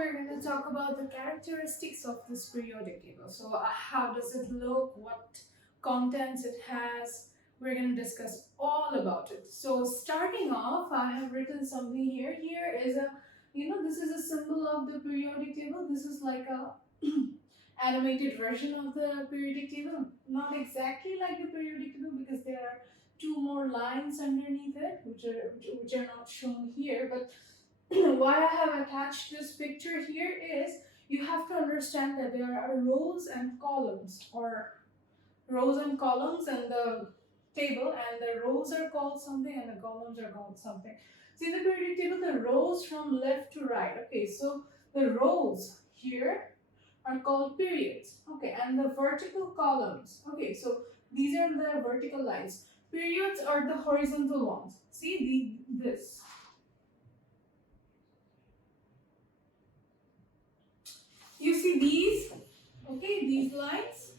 we're going to talk about the characteristics of this periodic table. So how does it look, what contents it has, we're going to discuss all about it. So starting off, I have written something here. Here is a, this is a symbol of the periodic table. This is like a animated version of the periodic table. Not exactly like the periodic table because there are two more lines underneath it, which are not shown here. But why I have attached this picture here is you have to understand that there are rows and columns, or rows and columns in the table, and the rows are called something and the columns are called something. See, in the periodic table, the rows from left to right. Okay, so the rows here are called periods. Okay, and the vertical columns. Okay, so these are the vertical lines. Periods are the horizontal ones. See, this. You see these, okay, these lines,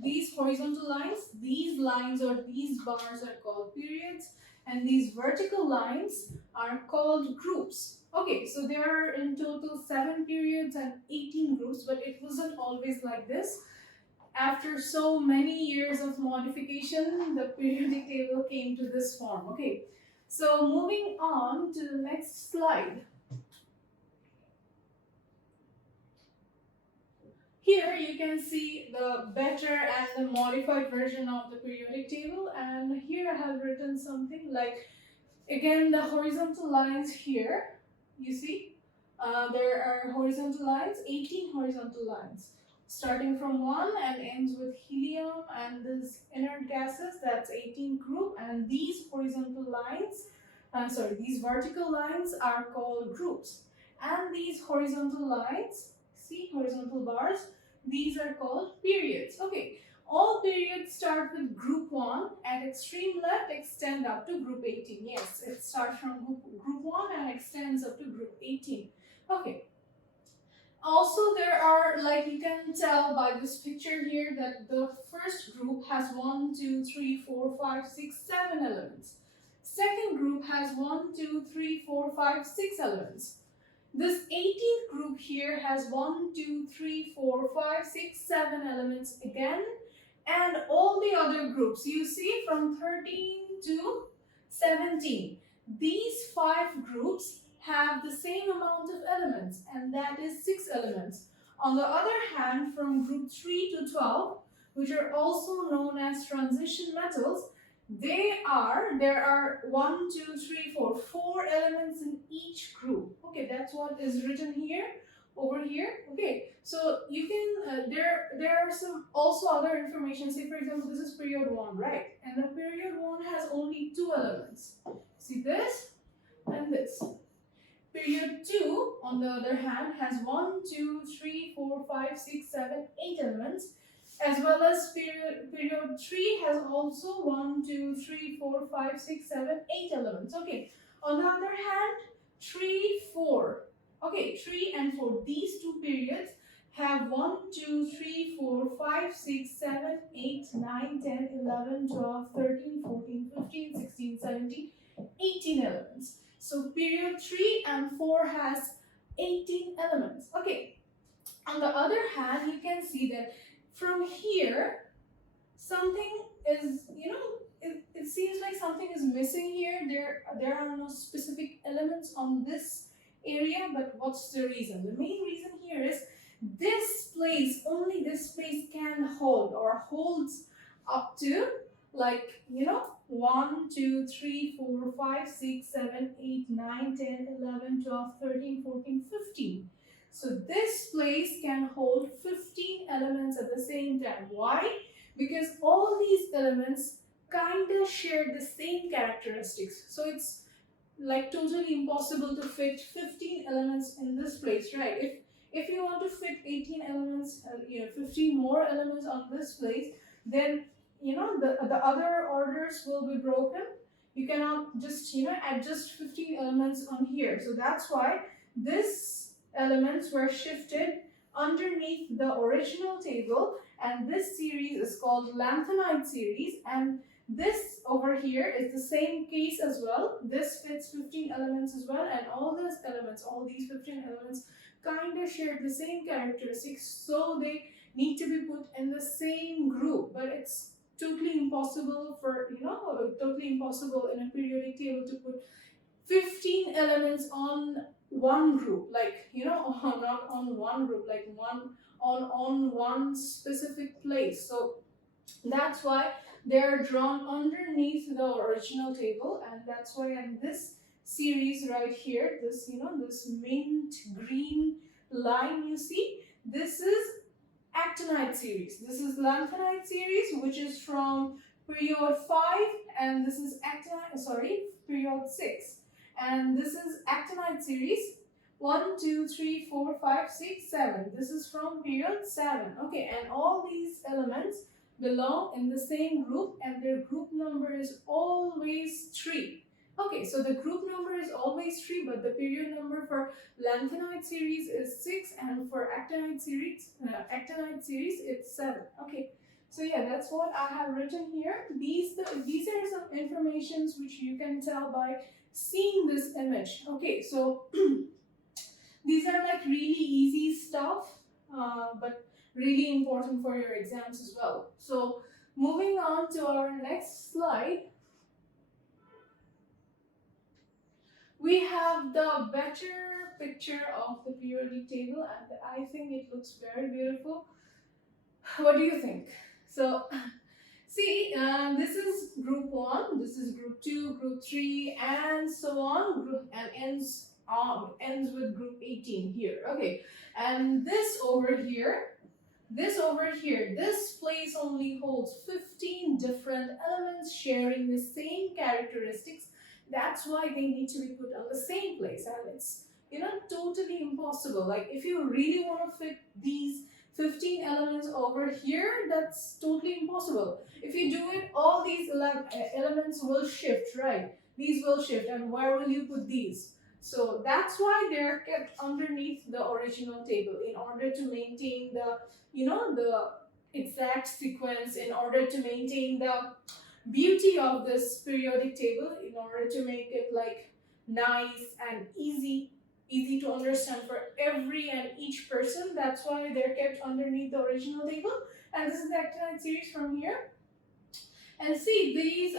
these horizontal lines, these lines or these bars are called periods, and these vertical lines are called groups. Okay, so there are in total 7 periods and 18 groups, but it wasn't always like this. After so many years of modification, the periodic table came to this form. Okay, so moving on to the next slide. Here you can see the better and the modified version of the periodic table, and here I have written something like, again, the horizontal lines here, you see, there are horizontal lines, 18 horizontal lines, starting from 1 and ends with helium and this inert gases, that's 18 group, and these horizontal lines, these vertical lines are called groups, and these horizontal lines, see, horizontal bars, these are called periods. Okay, all periods start with group 1 at extreme left, extend up to group 18. Yes, it starts from group 1 and extends up to group 18. Okay. Also, there are, like you can tell by this picture here, that the first group has 1, 2, 3, 4, 5, 6, 7 elements. Second group has 1, 2, 3, 4, 5, 6 elements. This 18th group here has 1, 2, 3, 4, 5, 6, 7 elements again, and all the other groups you see from 13 to 17. These 5 groups have the same amount of elements, and that is 6 elements. On the other hand, from group 3 to 12, which are also known as transition metals, there are 1, 2, 3, 4 elements in each group. Okay, that's what is written here, over here. Okay, so you can there are some also other information. Say, for example, this is period 1, right? And the period 1 has only 2 elements. See this and this. Period 2, on the other hand, has 1, 2, 3, 4, 5, 6, 7, 8 elements. As well as period 3 has also 1, 2, 3, 4, 5, 6, 7, 8 elements. Okay. On the other hand, 3, 4. Okay, 3 and 4. These two periods have 1, 2, 3, 4, 5, 6, 7, 8, 9, 10, 11, 12, 13, 14, 15, 16, 17, 18 elements. So period 3 and 4 has 18 elements. Okay. On the other hand, you can see that from here, something is, it seems like something is missing here. There are no specific elements on this area, but what's the reason? The main reason here is only this place can hold or holds up to, like, 1, 2, 3, 4, 5, 6, 7, 8, 9, 10, 11, 12, 13, 14, 15. So this place can hold 15 elements at the same time. Why? Because all these elements kind of share the same characteristics. So it's like totally impossible to fit 15 elements in this place, right? If you want to fit 18 elements, 15 more elements on this place, then the other orders will be broken. You cannot just adjust 15 elements on here. So that's why this elements were shifted underneath the original table, and this series is called lanthanide series, and this over here is the same case as well. This fits 15 elements as well, and all these 15 elements kind of share the same characteristics, so they need to be put in the same group. But it's totally impossible for, totally impossible in a periodic table to put 15 elements on one group, like, not on one group, like on one specific place. So that's why they are drawn underneath the original table, and that's why in this series right here, this, this mint green line you see, this is actinide series. This is lanthanide series, which is from period 5, and this is period 6. And this is actinide series 1, 2, 3, 4, 5, 6, 7. This is from period 7. Okay, and all these elements belong in the same group, and their group number is always 3. Okay, so the group number is always 3, but the period number for lanthanide series is 6, and for actinide series it's 7. Okay, so yeah, that's what I have written here. These are some informations which you can tell by seeing this image. Okay, so these are like really easy stuff, but really important for your exams as well. So moving on to our next slide, we have the better picture of the periodic table, and I think it looks very beautiful. What do you think? So see, this is group 1, this is group 2, group 3, and so on, and ends with group 18 here. Okay, and this over here, this place only holds 15 different elements sharing the same characteristics. That's why they need to be put on the same place, and it's, totally impossible. Like, if you really want to fit these 15 elements over here, that's totally impossible. If you do it, all these elements will shift, right? These will shift, and where will you put these? So that's why they're kept underneath the original table, in order to maintain the, the exact sequence, in order to maintain the beauty of this periodic table, in order to make it like nice and easy to understand for every and each person. That's why they're kept underneath the original table. And this is the actinide series from here. And see, these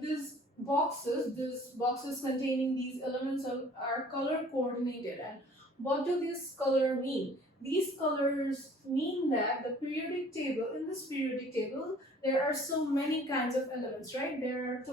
these boxes containing these elements are color coordinated. And what do this color mean? These colors mean that the periodic table, in this periodic table, there are so many kinds of elements, right? There are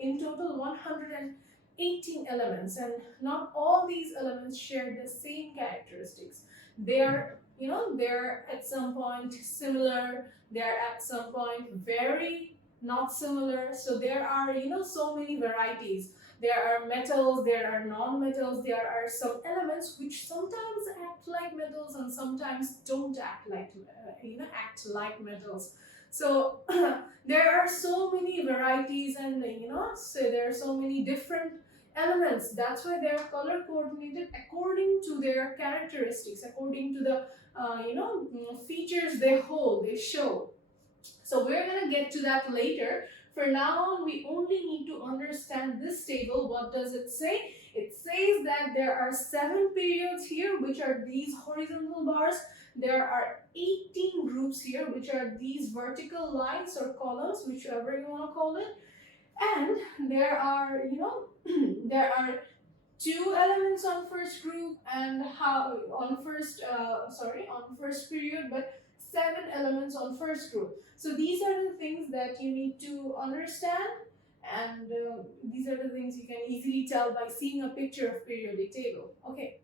in total 118 elements, and not all these elements share the same characteristics. They are, they're at some point similar, they're at some point very not similar. So there are, so many varieties. There are metals, there are non-metals, there are some elements which sometimes act like metals and sometimes don't act like, metals. So there are so many varieties, and so there are so many different elements. That's why they are color coordinated according to their characteristics, according to the features they hold, they show. So we're gonna get to that later. For now on, we only need to understand this table. What does it say? It says that there are 7 periods here, which are these horizontal bars. There are 18 groups here, which are these vertical lines or columns, whichever you want to call it. And there are, there are 2 elements on first group, and on first period, but 7 elements on first group. So these are the things that you need to understand, and these are the things you can easily tell by seeing a picture of periodic table. Okay.